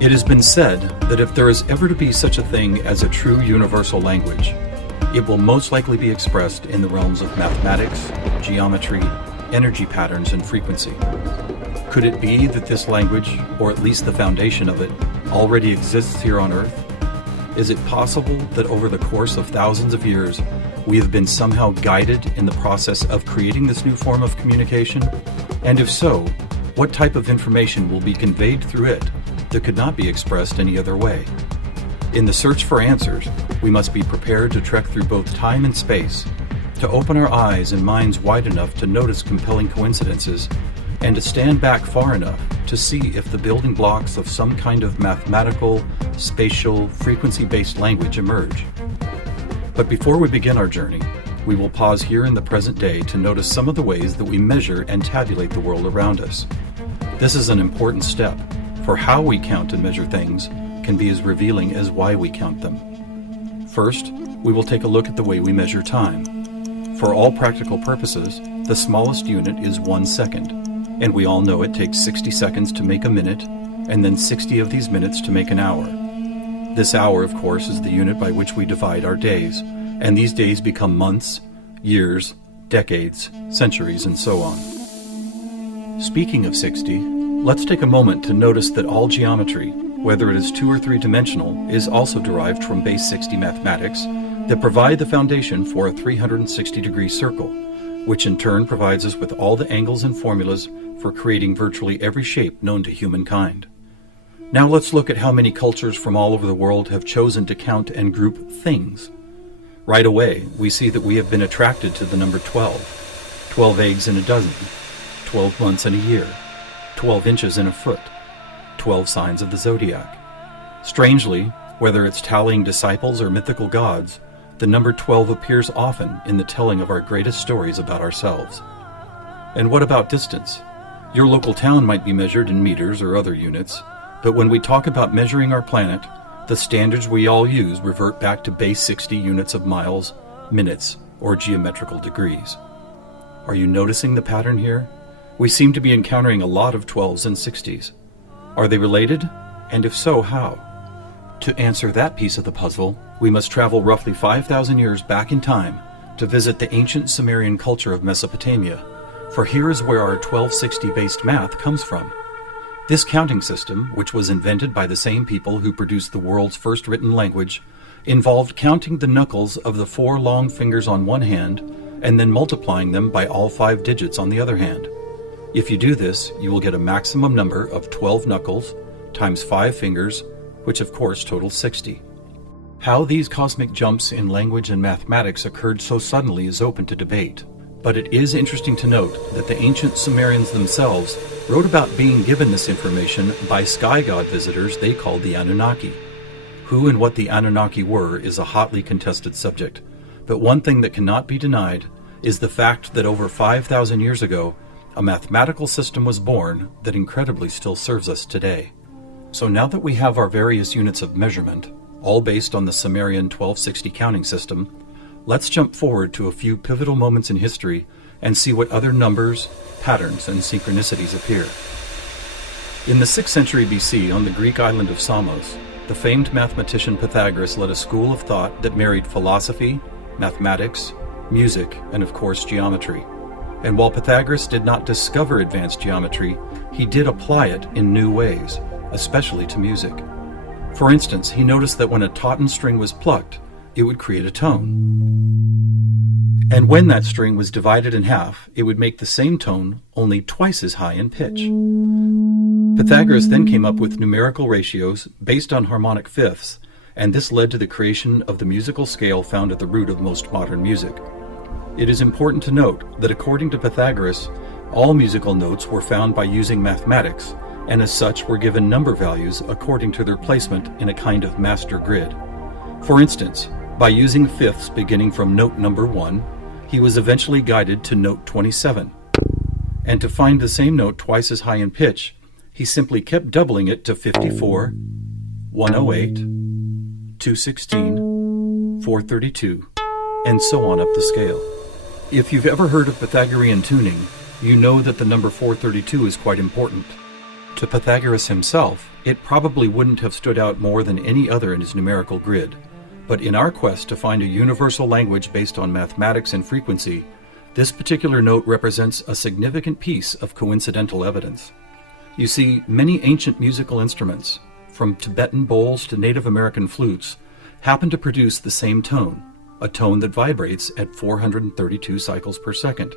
It has been said that if there is ever to be such a thing as a true universal language, it will most likely be expressed in the realms of mathematics, geometry, energy patterns, and frequency. Could it be that this language, or at least the foundation of it, already exists here on Earth? Is it possible that over the course of thousands of years, we have been somehow guided in the process of creating this new form of communication? And if so, what type of information will be conveyed through it that could not be expressed any other way? In the search for answers, we must be prepared to trek through both time and space, to open our eyes and minds wide enough to notice compelling coincidences, and to stand back far enough to see if the building blocks of some kind of mathematical, spatial, frequency-based language emerge. But before we begin our journey, we will pause here in the present day to notice some of the ways that we measure and tabulate the world around us. This is an important step, for how we count and measure things can be as revealing as why we count them. First, we will take a look at the way we measure time. For all practical purposes, the smallest unit is 1 second, and we all know it takes 60 seconds to make a minute, and then 60 of these minutes to make an hour. This hour, of course, is the unit by which we divide our days, and these days become months, years, decades, centuries, and so on. Speaking of 60, let's take a moment to notice that all geometry, whether it is 2 or 3 dimensional, is also derived from base 60 mathematics that provide the foundation for a 360-degree circle, which in turn provides us with all the angles and formulas for creating virtually every shape known to humankind. Now let's look at how many cultures from all over the world have chosen to count and group things. Right away, we see that we have been attracted to the number 12. 12 eggs in a dozen, 12 months in a year, 12 inches in a foot, 12 signs of the zodiac. Strangely, whether it's tallying disciples or mythical gods, the number 12 appears often in the telling of our greatest stories about ourselves. And what about distance? Your local town might be measured in meters or other units, but when we talk about measuring our planet, the standards we all use revert back to base 60 units of miles, minutes, or geometrical degrees. Are you noticing the pattern here? We seem to be encountering a lot of 12s and 60s. Are they related? And if so, how? To answer that piece of the puzzle, we must travel roughly 5,000 years back in time to visit the ancient Sumerian culture of Mesopotamia, for here is where our 1260-based math comes from. This counting system, which was invented by the same people who produced the world's first written language, involved counting the knuckles of the 4 long fingers on one hand and then multiplying them by all 5 digits on the other hand. If you do this, you will get a maximum number of 12 knuckles times 5 fingers, which of course totals 60. How these cosmic jumps in language and mathematics occurred so suddenly is open to debate. But it is interesting to note that the ancient Sumerians themselves wrote about being given this information by sky god visitors they called the Anunnaki. Who and what the Anunnaki were is a hotly contested subject, but one thing that cannot be denied is the fact that over 5,000 years ago, a mathematical system was born that incredibly still serves us today. So now that we have our various units of measurement, all based on the Sumerian 1260 counting system, let's jump forward to a few pivotal moments in history and see what other numbers, patterns, and synchronicities appear. In the 6th century BC, on the Greek island of Samos, the famed mathematician Pythagoras led a school of thought that married philosophy, mathematics, music, and of course geometry. And while Pythagoras did not discover advanced geometry, he did apply it in new ways, especially to music. For instance, he noticed that when a tauten string was plucked, it would create a tone. And when that string was divided in half, it would make the same tone only twice as high in pitch. Pythagoras then came up with numerical ratios based on harmonic fifths, and this led to the creation of the musical scale found at the root of most modern music. It is important to note that according to Pythagoras, all musical notes were found by using mathematics, and as such were given number values according to their placement in a kind of master grid. For instance, by using fifths beginning from note number 1, he was eventually guided to note 27. And to find the same note twice as high in pitch, he simply kept doubling it to 54, 108, 216, 432, and so on up the scale. If you've ever heard of Pythagorean tuning, you know that the number 432 is quite important. To Pythagoras himself, it probably wouldn't have stood out more than any other in his numerical grid. But in our quest to find a universal language based on mathematics and frequency, this particular note represents a significant piece of coincidental evidence. You see, many ancient musical instruments, from Tibetan bowls to Native American flutes, happen to produce the same tone, a tone that vibrates at 432 cycles per second.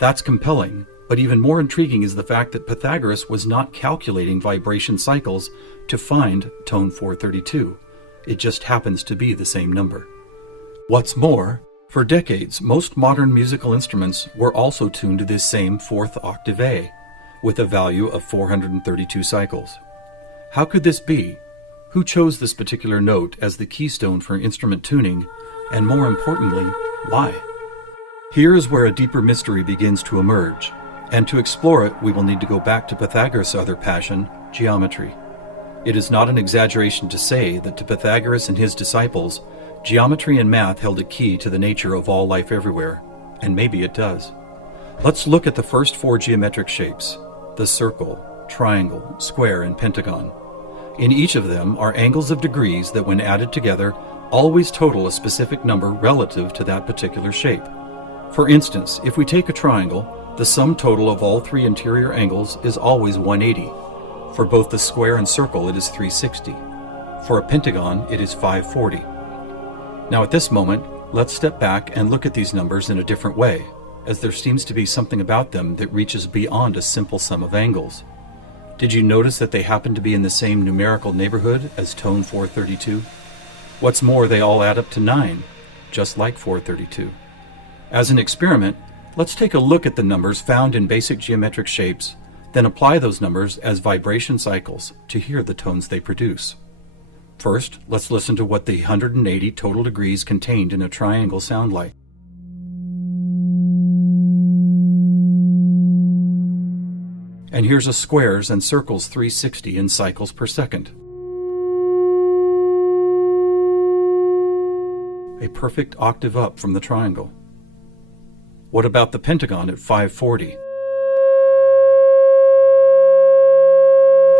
That's compelling, but even more intriguing is the fact that Pythagoras was not calculating vibration cycles to find tone 432. It just happens to be the same number. What's more, for decades, most modern musical instruments were also tuned to this same fourth octave A, with a value of 432 cycles. How could this be? Who chose this particular note as the keystone for instrument tuning, and more importantly, why? Here is where a deeper mystery begins to emerge, and to explore it we will need to go back to Pythagoras' other passion, geometry. It is not an exaggeration to say that to Pythagoras and his disciples, geometry and math held a key to the nature of all life everywhere, and maybe it does. Let's look at the first four geometric shapes, the circle, triangle, square, and pentagon. In each of them are angles of degrees that, when added together, always total a specific number relative to that particular shape. For instance, if we take a triangle, the sum total of all three interior angles is always 180. For both the square and circle, it is 360. For a pentagon, it is 540. Now at this moment, let's step back and look at these numbers in a different way, as there seems to be something about them that reaches beyond a simple sum of angles. Did you notice that they happen to be in the same numerical neighborhood as tone 432? What's more, they all add up to 9, just like 432. As an experiment, let's take a look at the numbers found in basic geometric shapes, then apply those numbers as vibration cycles to hear the tones they produce. First, let's listen to what the 180 total degrees contained in a triangle sound like. And here's a squares and circles 360 in cycles per second. A perfect octave up from the triangle. What about the pentagon at 540?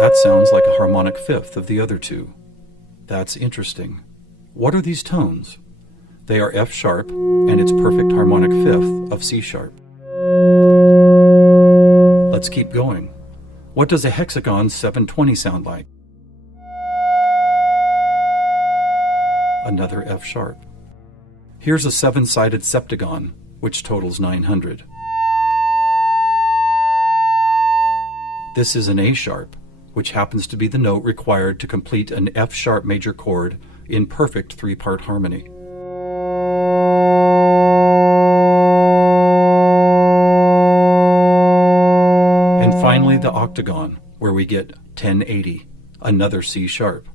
That sounds like a harmonic fifth of the other two. That's interesting. What are these tones? They are F sharp and its perfect harmonic fifth of C sharp. Let's keep going. What does a hexagon 720 sound like? Another F sharp. Here's a seven-sided septagon, which totals 900. This is an A sharp, which happens to be the note required to complete an F sharp major chord in perfect three-part harmony. And finally the octagon, where we get 1080, another C sharp.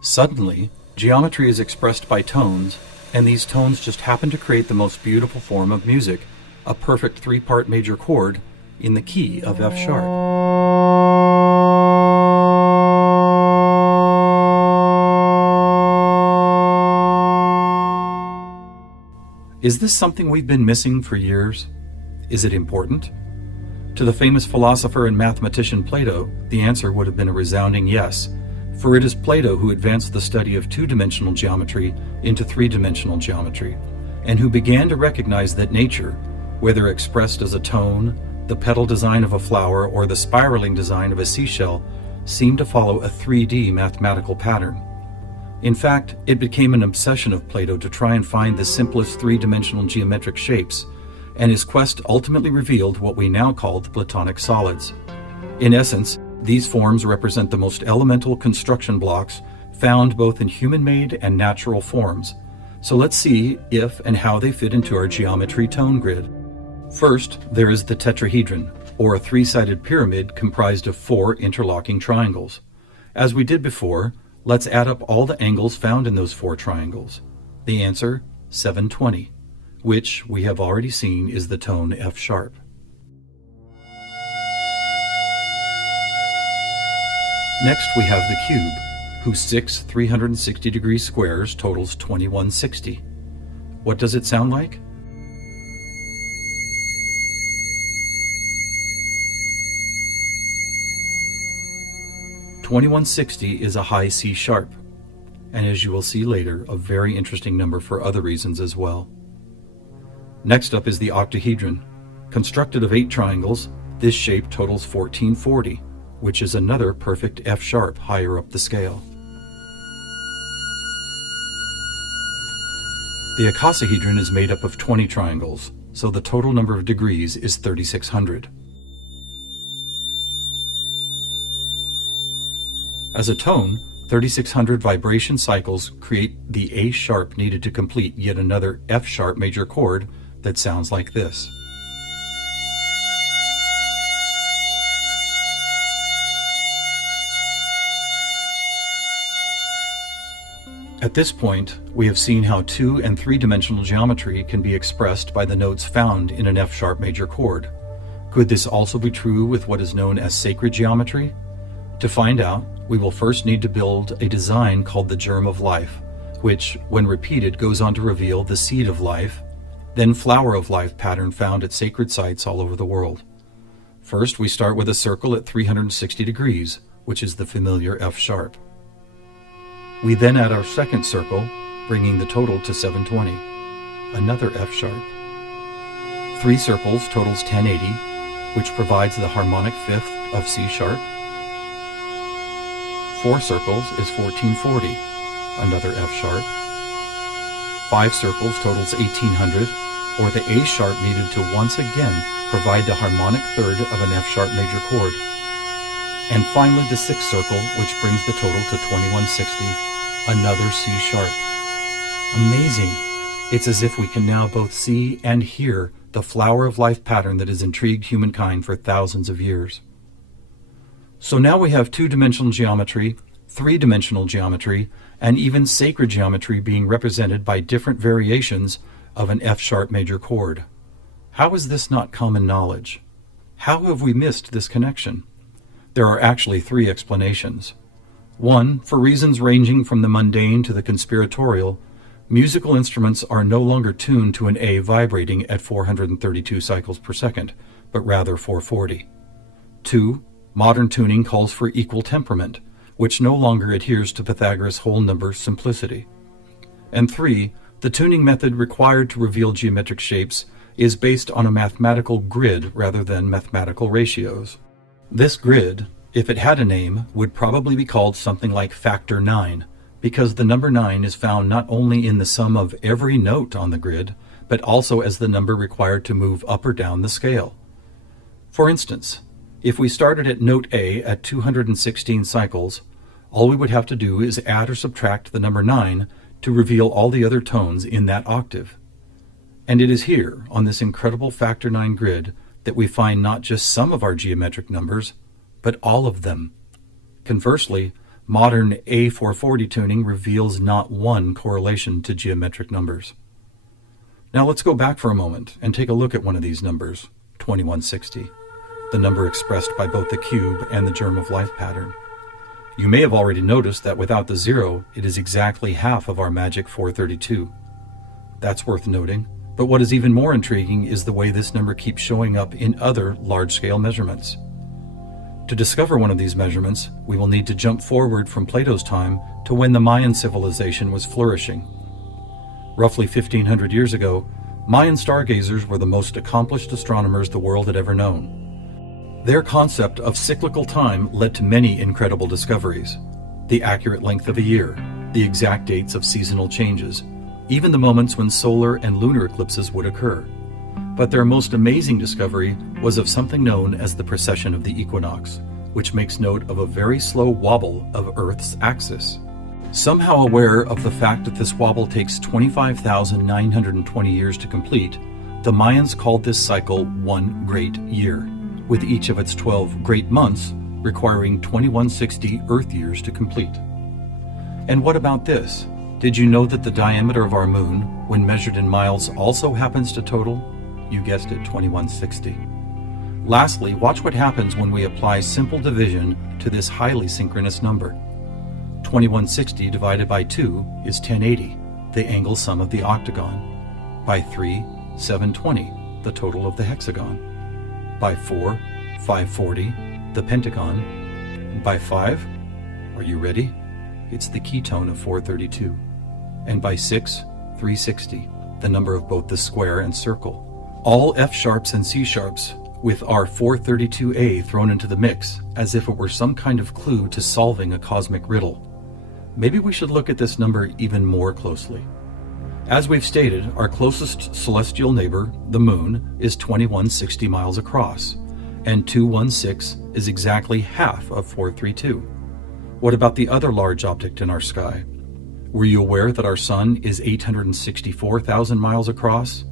Suddenly, geometry is expressed by tones, and these tones just happen to create the most beautiful form of music, a perfect three-part major chord in the key of F sharp. Is this something we've been missing for years? Is it important? To the famous philosopher and mathematician Plato, the answer would have been a resounding yes, for it is Plato who advanced the study of two-dimensional geometry into three-dimensional geometry, and who began to recognize that nature, whether expressed as a tone, the petal design of a flower, or the spiraling design of a seashell, seemed to follow a 3D mathematical pattern. In fact, it became an obsession of Plato to try and find the simplest three-dimensional geometric shapes, and his quest ultimately revealed what we now call the Platonic Solids. In essence, these forms represent the most elemental construction blocks found both in human-made and natural forms. So let's see if and how they fit into our geometry tone grid. First, there is the tetrahedron, or a three-sided pyramid comprised of four interlocking triangles. As we did before, let's add up all the angles found in those four triangles. The answer, 720, which we have already seen is the tone F sharp. Next we have the cube, whose six 360-degree squares totals 2160. What does it sound like? 2160 is a high C sharp, and as you will see later, a very interesting number for other reasons as well. Next up is the octahedron. Constructed of 8 triangles, this shape totals 1440, which is another perfect F sharp higher up the scale. The icosahedron is made up of 20 triangles, so the total number of degrees is 3600. As a tone, 3600 vibration cycles create the A sharp needed to complete yet another F sharp major chord that sounds like this. At this point, we have seen how 2- and 3-dimensional geometry can be expressed by the notes found in an F sharp major chord. Could this also be true with what is known as sacred geometry? To find out, we will first need to build a design called the Germ of Life, which, when repeated, goes on to reveal the seed of life, then flower of life pattern found at sacred sites all over the world. First, we start with a circle at 360 degrees, which is the familiar F sharp. We then add our second circle, bringing the total to 720, another F sharp. 3 circles totals 1080, which provides the harmonic fifth of C sharp. 4 circles is 1440, another F sharp. 5 circles totals 1800, or the A sharp needed to once again provide the harmonic third of an F sharp major chord. And finally the 6th circle, which brings the total to 2160, another C sharp. Amazing! It's as if we can now both see and hear the flower of life pattern that has intrigued humankind for thousands of years. So now we have 2-dimensional geometry, 3-dimensional geometry, and even sacred geometry being represented by different variations of an F sharp major chord. How is this not common knowledge? How have we missed this connection? There are actually 3 explanations. 1, for reasons ranging from the mundane to the conspiratorial, musical instruments are no longer tuned to an A vibrating at 432 cycles per second, but rather 440. 2, modern tuning calls for equal temperament, which no longer adheres to Pythagoras' whole number simplicity. And 3, the tuning method required to reveal geometric shapes is based on a mathematical grid rather than mathematical ratios. This grid, if it had a name, would probably be called something like factor 9, because the number 9 is found not only in the sum of every note on the grid, but also as the number required to move up or down the scale. For instance, if we started at note A at 216 cycles, all we would have to do is add or subtract the number 9 to reveal all the other tones in that octave. And it is here, on this incredible factor 9 grid, that we find not just some of our geometric numbers, but all of them. Conversely, modern A440 tuning reveals not one correlation to geometric numbers. Now let's go back for a moment and take a look at one of these numbers, 2160, the number expressed by both the cube and the Germ of Life pattern. You may have already noticed that without the 0, it is exactly half of our magic 432. That's worth noting, but what is even more intriguing is the way this number keeps showing up in other large-scale measurements. To discover one of these measurements, we will need to jump forward from Plato's time to when the Mayan civilization was flourishing. Roughly 1500 years ago, Mayan stargazers were the most accomplished astronomers the world had ever known. Their concept of cyclical time led to many incredible discoveries: the accurate length of a year, the exact dates of seasonal changes, even the moments when solar and lunar eclipses would occur. But their most amazing discovery was of something known as the precession of the equinox, which makes note of a very slow wobble of Earth's axis. Somehow aware of the fact that this wobble takes 25,920 years to complete, the Mayans called this cycle one great year, with each of its 12 great months requiring 2160 Earth years to complete. And what about this? Did you know that the diameter of our moon, when measured in miles, also happens to total, you guessed it, 2160? Lastly, watch what happens when we apply simple division to this highly synchronous number. 2160 divided by 2 is 1080, the angle sum of the octagon. By 3, 720, the total of the hexagon. By 4, 540, the pentagon. By 5, Are you ready? It's the ketone of 432. And by 6, 360, the number of both the square and circle. All F sharps and C sharps, with our 432A thrown into the mix, as if it were some kind of clue to solving a cosmic riddle. Maybe we should look at this number even more closely. As we've stated, our closest celestial neighbor, the Moon, is 2160 miles across, and 216 is exactly half of 432. What about the other large object in our sky? Were you aware that our Sun is 864,000 miles across?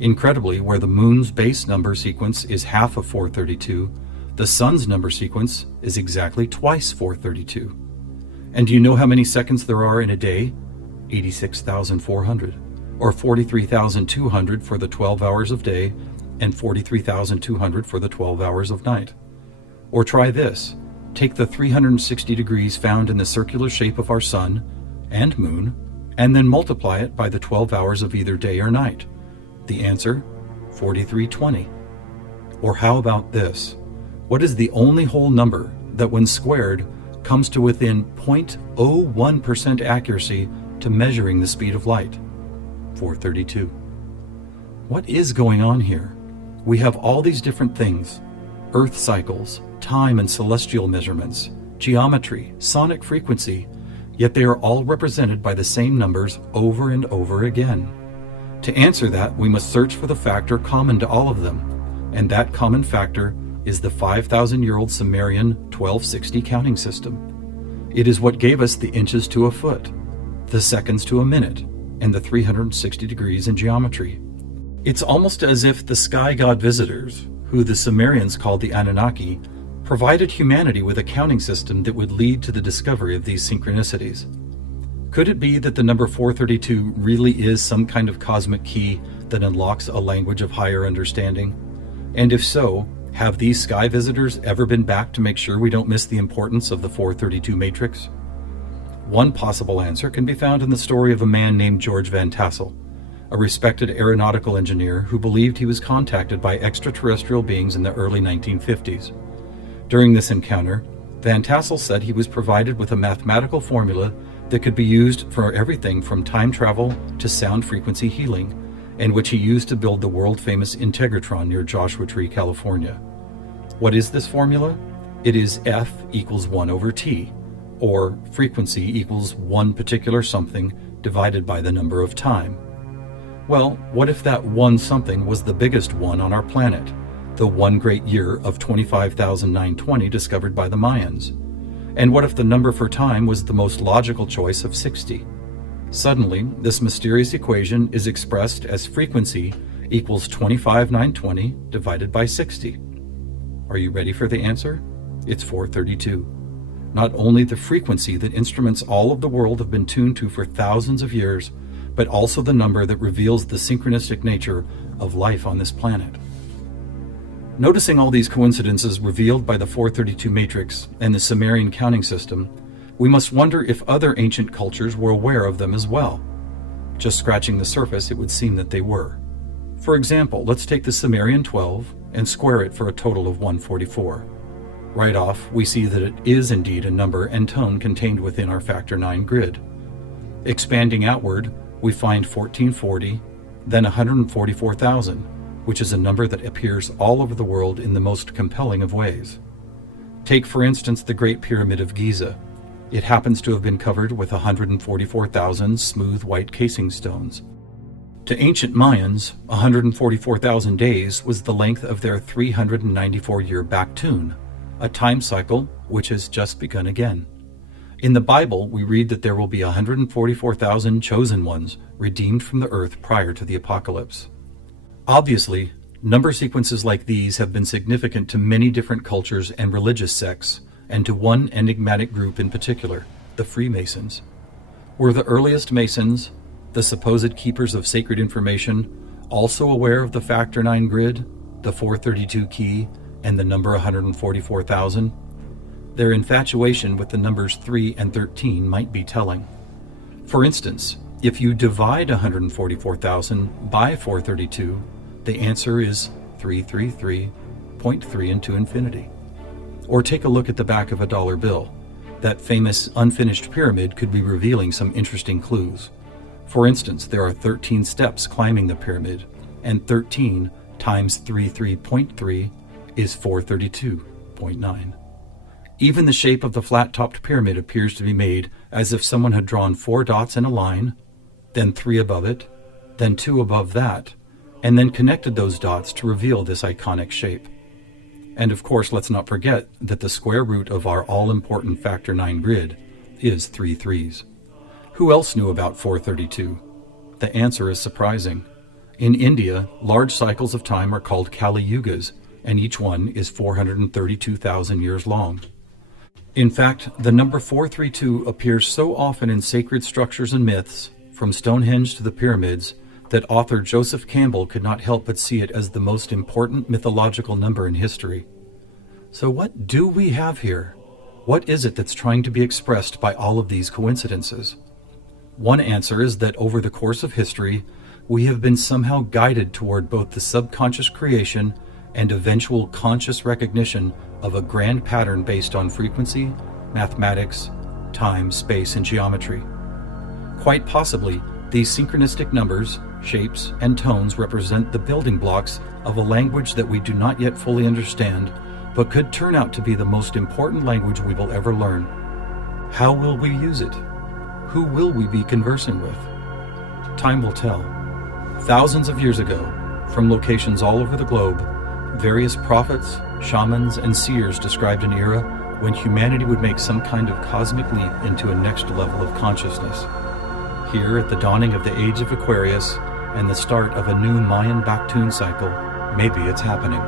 Incredibly, where the Moon's base number sequence is half of 432, the Sun's number sequence is exactly twice 432. And do you know how many seconds there are in a day? 86,400, or 43,200 for the 12 hours of day, and 43,200 for the 12 hours of night. Or try this. Take the 360 degrees found in the circular shape of our Sun and Moon, and then multiply it by the 12 hours of either day or night. The answer, 4320. Or how about this? What is the only whole number that when squared comes to within 0.01% accuracy to measuring the speed of light? 432. What is going on here? We have all these different things: Earth cycles, time and celestial measurements, geometry, sonic frequency, yet they are all represented by the same numbers over and over again. To answer that, we must search for the factor common to all of them, and that common factor is the 5,000-year-old Sumerian 1260 counting system. It is what gave us the inches to a foot, the seconds to a minute, and the 360 degrees in geometry. It's almost as if the sky god visitors, who the Sumerians called the Anunnaki, provided humanity with a counting system that would lead to the discovery of these synchronicities. Could it be that the number 432 really is some kind of cosmic key that unlocks a language of higher understanding? And if so, have these sky visitors ever been back to make sure we don't miss the importance of the 432 matrix? One possible answer can be found in the story of a man named George Van Tassel, a respected aeronautical engineer who believed he was contacted by extraterrestrial beings in the early 1950s. During this encounter, Van Tassel said he was provided with a mathematical formula that could be used for everything from time travel to sound frequency healing, and which he used to build the world-famous Integratron near Joshua Tree, California. What is this formula? It is F equals 1 over T, or frequency equals one particular something divided by the number of time. Well, what if that one something was the biggest one on our planet, the one great year of 25,920 discovered by the Mayans? And what if the number for time was the most logical choice of 60? Suddenly, this mysterious equation is expressed as frequency equals 25,920 divided by 60. Are you ready for the answer? It's 432. Not only the frequency that instruments all of the world have been tuned to for thousands of years, but also the number that reveals the synchronistic nature of life on this planet. Noticing all these coincidences revealed by the 432 matrix and the Sumerian counting system, we must wonder if other ancient cultures were aware of them as well. Just scratching the surface, it would seem that they were. For example, let's take the Sumerian 12 and square it for a total of 144. Right off, we see that it is indeed a number and tone contained within our factor 9 grid. Expanding outward, we find 1440, then 144,000, which is a number that appears all over the world in the most compelling of ways. Take, for instance, the Great Pyramid of Giza. It happens to have been covered with 144,000 smooth white casing stones. To ancient Mayans, 144,000 days was the length of their 394-year back tune, a time cycle which has just begun again. In the Bible, we read that there will be 144,000 chosen ones redeemed from the earth prior to the apocalypse. Obviously, number sequences like these have been significant to many different cultures and religious sects, and to one enigmatic group in particular, the Freemasons. Were the earliest Masons, the supposed keepers of sacred information, also aware of the factor 9 grid, the 432 key, and the number 144,000? Their infatuation with the numbers 3 and 13 might be telling. For instance, if you divide 144,000 by 432, the answer is 333.3 into infinity. Or take a look at the back of a dollar bill. That famous unfinished pyramid could be revealing some interesting clues. For instance, there are 13 steps climbing the pyramid, and 13 times 33.3 is 432.9. Even the shape of the flat-topped pyramid appears to be made as if someone had drawn 4 dots in a line, then 3 above it, then 2 above that, and then connected those dots to reveal this iconic shape. And of course, let's not forget that the square root of our all-important factor 9 grid is 3 threes. Who else knew about 432? The answer is surprising. In India, large cycles of time are called Kali Yugas, and each one is 432,000 years long. In fact, the number 432 appears so often in sacred structures and myths, from Stonehenge to the pyramids, that author Joseph Campbell could not help but see it as the most important mythological number in history. So what do we have here? What is it that's trying to be expressed by all of these coincidences? One answer is that over the course of history, we have been somehow guided toward both the subconscious creation and eventual conscious recognition of a grand pattern based on frequency, mathematics, time, space, and geometry. Quite possibly, these synchronistic numbers, shapes, and tones represent the building blocks of a language that we do not yet fully understand, but could turn out to be the most important language we will ever learn. How will we use it? Who will we be conversing with? Time will tell. Thousands of years ago, from locations all over the globe, various prophets, shamans, and seers described an era when humanity would make some kind of cosmic leap into a next level of consciousness. Here, at the dawning of the age of Aquarius and the start of a new Mayan Baktun cycle, maybe it's happening.